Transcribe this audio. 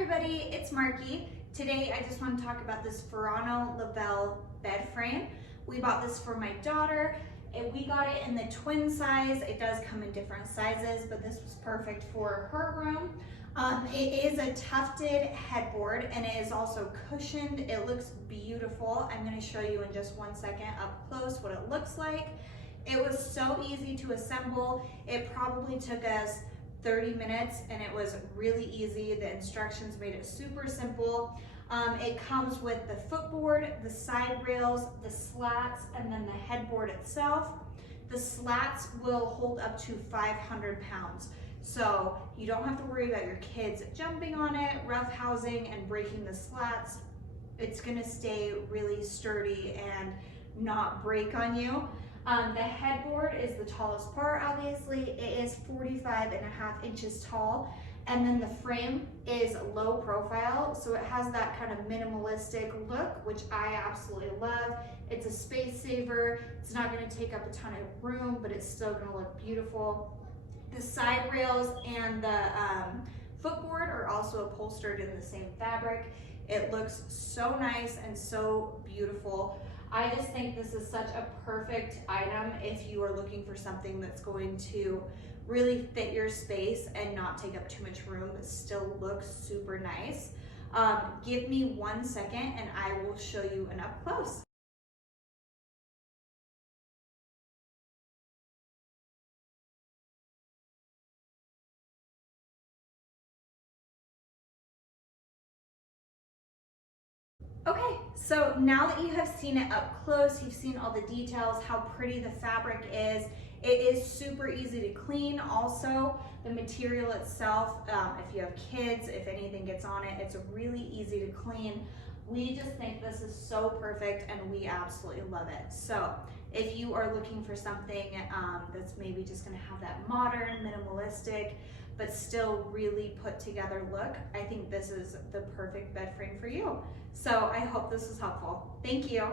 everybody, it's Marky. Today I just want to talk about this Furinno Laval bed frame. We bought this for my daughter and we got it in the twin size. It does come in different sizes, but this was perfect for her room. It is a tufted headboard and it is also cushioned. It looks beautiful. I'm going to show you in just 1 second up close what it looks like. It was so easy to assemble. It probably took us 30 minutes and it was really easy. The instructions made it super simple. It comes with the footboard, the side rails, the slats, and then the headboard itself. The slats will hold up to 500 pounds. So you don't have to worry about your kids jumping on it, rough housing, and breaking the slats. It's gonna stay really sturdy and not break on you. The headboard is the tallest part, obviously. It is 45.5 inches tall. And then the frame is low profile, so it has that kind of minimalistic look, which I absolutely love. It's a space saver. It's not gonna take up a ton of room, but it's still gonna look beautiful. The side rails and the footboard are also upholstered in the same fabric. It looks so nice and so beautiful. I just think this is such a perfect item if you are looking for something that's going to really fit your space and not take up too much room, but still look super nice. Give me 1 second and I will show you an up close. Okay, so now that you have seen it up close, you've seen all the details, how pretty the fabric is. It is super easy to clean. Also, the material itself, if you have kids, if anything gets on it, it's really easy to clean. We just think this is so perfect and we absolutely love it. So if you are looking for something that's maybe just gonna have that modern, minimalistic, but still really put together look, I think this is the perfect bed frame for you. So I hope this was helpful. Thank you.